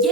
Back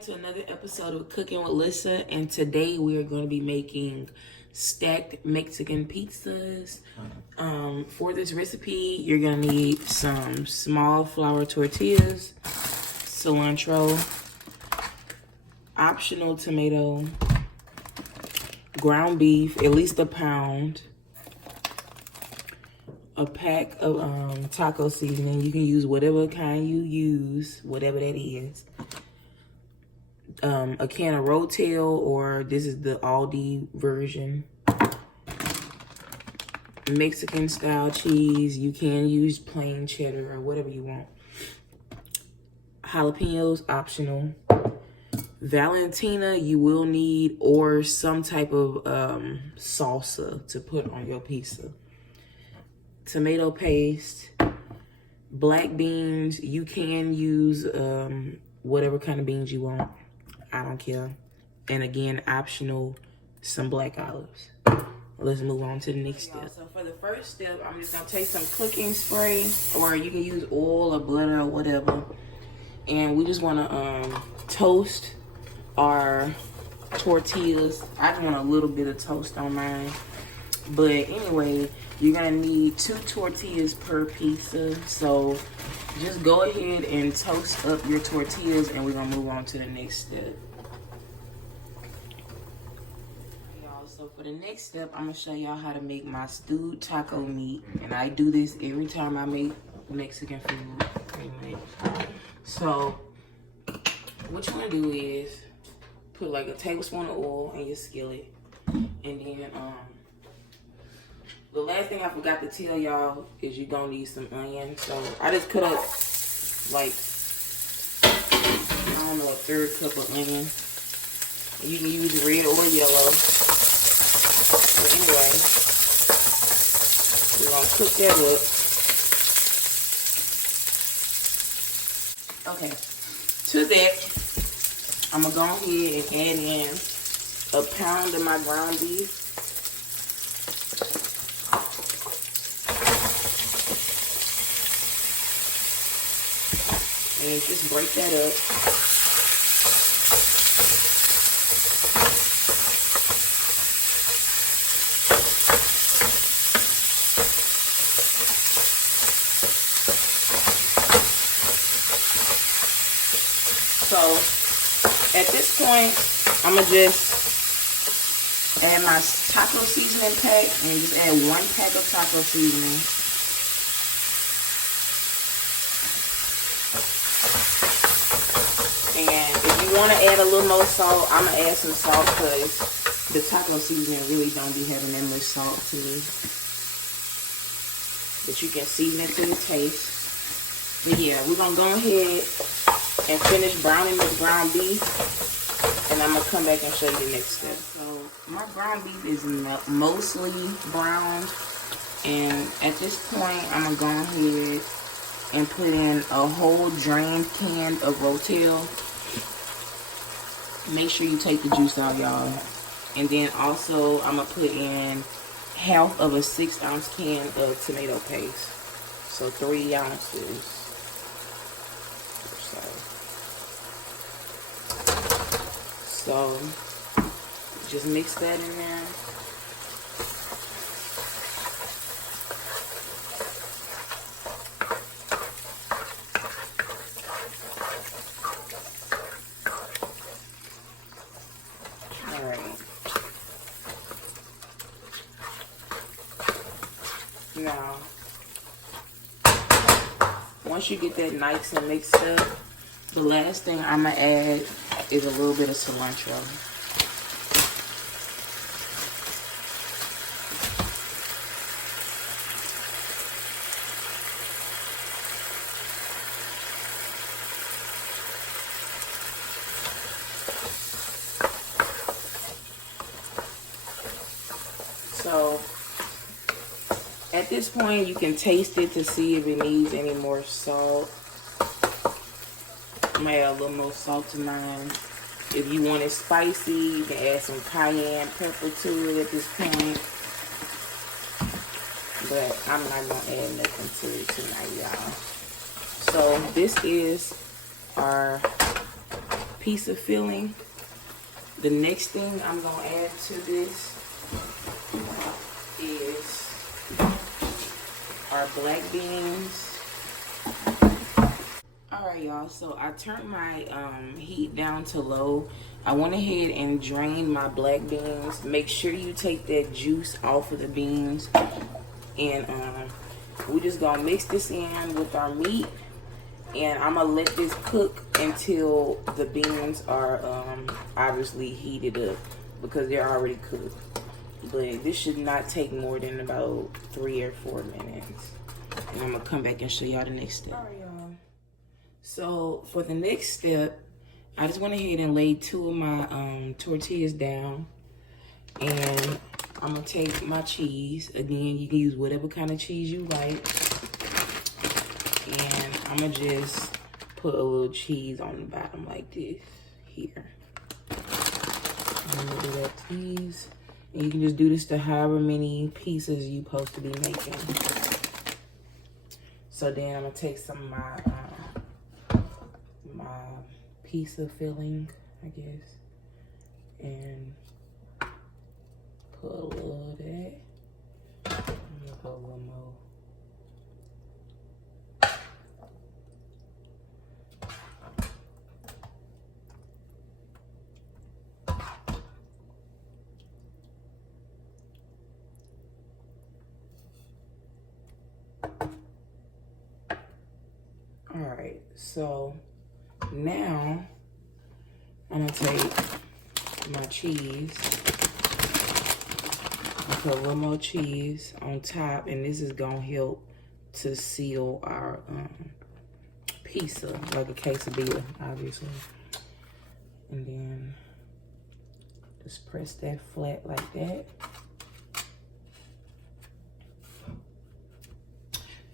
to another episode of Cooking with Lyssa, and today we are going to be making stacked Mexican pizzas. For this recipe, you're going to need some small flour tortillas, cilantro, optional tomato, ground beef, at least a pound, a pack of taco seasoning. You can use whatever kind you use, whatever that is. A can of Rotel, or this is the Aldi version. Mexican style cheese. You can use plain cheddar or whatever you want. Jalapenos, optional. Valentina, you will need, or some type of salsa to put on your pizza. Tomato paste. Black beans, you can use whatever kind of beans you want. I don't care. And again, optional, some black olives. Let's move on to the next step. So for the first step, I'm just gonna take some cooking spray, or you can use oil or butter or whatever. And we just wanna toast our tortillas. I just want a little bit of toast on mine. But anyway, you're gonna need 2 tortillas per pizza. So just go ahead and toast up your tortillas, and we're gonna move on to the next step. So for the next step, I'm gonna show y'all how to make my stewed taco meat. And I do this every time I make Mexican food, pretty much. So what you wanna do is put like a tablespoon of oil in your skillet. And then the last thing I forgot to tell y'all is you're gonna need some onion. So I just cut up like, I don't know, a 1/3 cup of onion. And you can use red or yellow. But anyway, we're gonna cook that up. Okay, to that, I'm gonna go ahead and add in a pound of my ground beef. And just break that up. So at this point, I'm gonna just add my taco seasoning pack, and just add 1 pack of taco seasoning. And if you want to add a little more salt, I'm going to add some salt, because the taco seasoning really don't be having that much salt to me. But you can season it to your taste. But yeah, we're going to go ahead and finish browning this ground beef. And I'm going to come back and show you the next step. So my ground beef is mostly browned. And at this point, I'm going to go ahead and put in a whole drained can of Rotel. Make sure you take the juice out, y'all. And then also, I'm gonna put in half of a 6-ounce can of tomato paste. So 3 ounces. So just mix that in there. Now, once you get that nice and mixed up, the last thing I'm going to add is a little bit of cilantro. So at this point, you can taste it to see if it needs any more salt. I'm gonna add a little more salt to mine. If you want it spicy, you can add some cayenne pepper to it at this point. but I'm not gonna add nothing to it tonight, y'all. So this is our pizza filling. The next thing I'm gonna add to this is our black beans. Alright, y'all, so I turned my heat down to low. I went ahead and drained my black beans. Make sure you take that juice off of the beans. And we're just gonna mix this in with our meat. And I'm gonna let this cook until the beans are obviously heated up, because they're already cooked. But this should not take more than about 3 or 4 minutes. And I'm gonna come back and show y'all the next step. Alright, y'all. So for the next step, I just went ahead and laid 2 of my tortillas down. And I'm gonna take my cheese. Again, you can use whatever kind of cheese you like. And I'm gonna just put a little cheese on the bottom like this here. And do that, please. And you can just do this to however many pieces you supposed to be making. So then I'm gonna take some of my pizza filling, I guess, and put a little of that. I'm gonna put a little more. Alright, so now I'm gonna take my cheese and put a little more cheese on top, and this is gonna help to seal our pizza, like a quesadilla, obviously. And then just press that flat like that.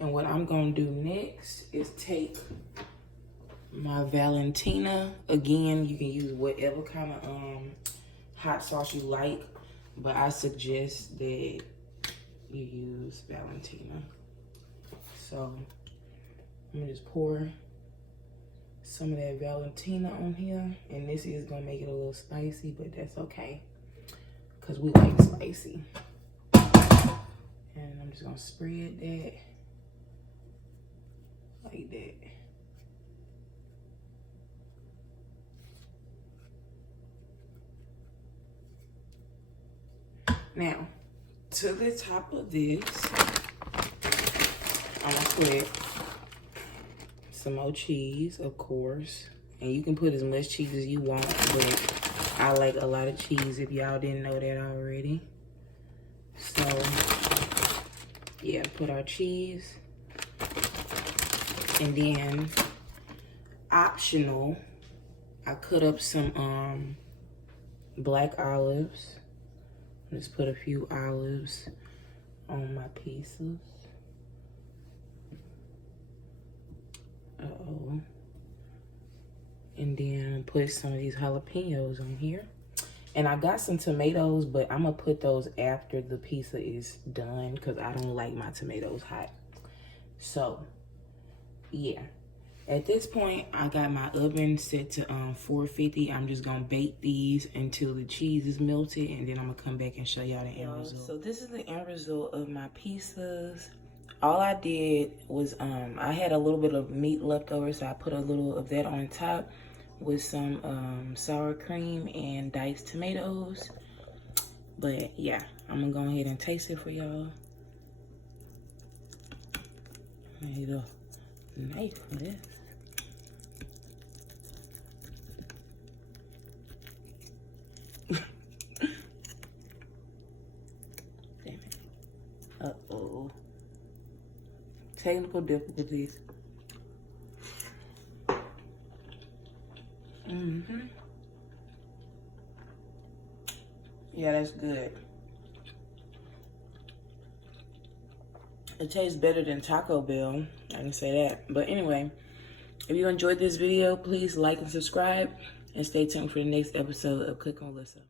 And what I'm gonna do next is take my Valentina. Again, you can use whatever kind of hot sauce you like, but I suggest that you use Valentina. So I'm gonna just pour some of that Valentina on here, and this is gonna make it a little spicy, but that's okay, because we like spicy. And I'm just gonna spread that like that. Now, to the top of this, I'm gonna put some more cheese, of course. And you can put as much cheese as you want, but I like a lot of cheese, if y'all didn't know that already. So, yeah, put our cheese. And then, optional, I cut up some black olives. Just put a few olives on my pieces. Uh-oh. And then put some of these jalapenos on here. And I got some tomatoes, but I'm gonna put those after the pizza is done, because I don't like my tomatoes hot. So, yeah. At this point, I got my oven set to 450. I'm just gonna bake these until the cheese is melted, and then I'm gonna come back and show y'all the end result. So this is the end result of my pizzas. All I did was, I had a little bit of meat left over, so I put a little of that on top with some sour cream and diced tomatoes. But yeah, I'm gonna go ahead and taste it for y'all. I need a knife for this. Damn it. Uh-oh. Technical difficulties. Yeah, that's good. It tastes better than Taco Bell, I can say that. But anyway, if you enjoyed this video, please like and subscribe, and stay tuned for the next episode of Cookin with Lyssa.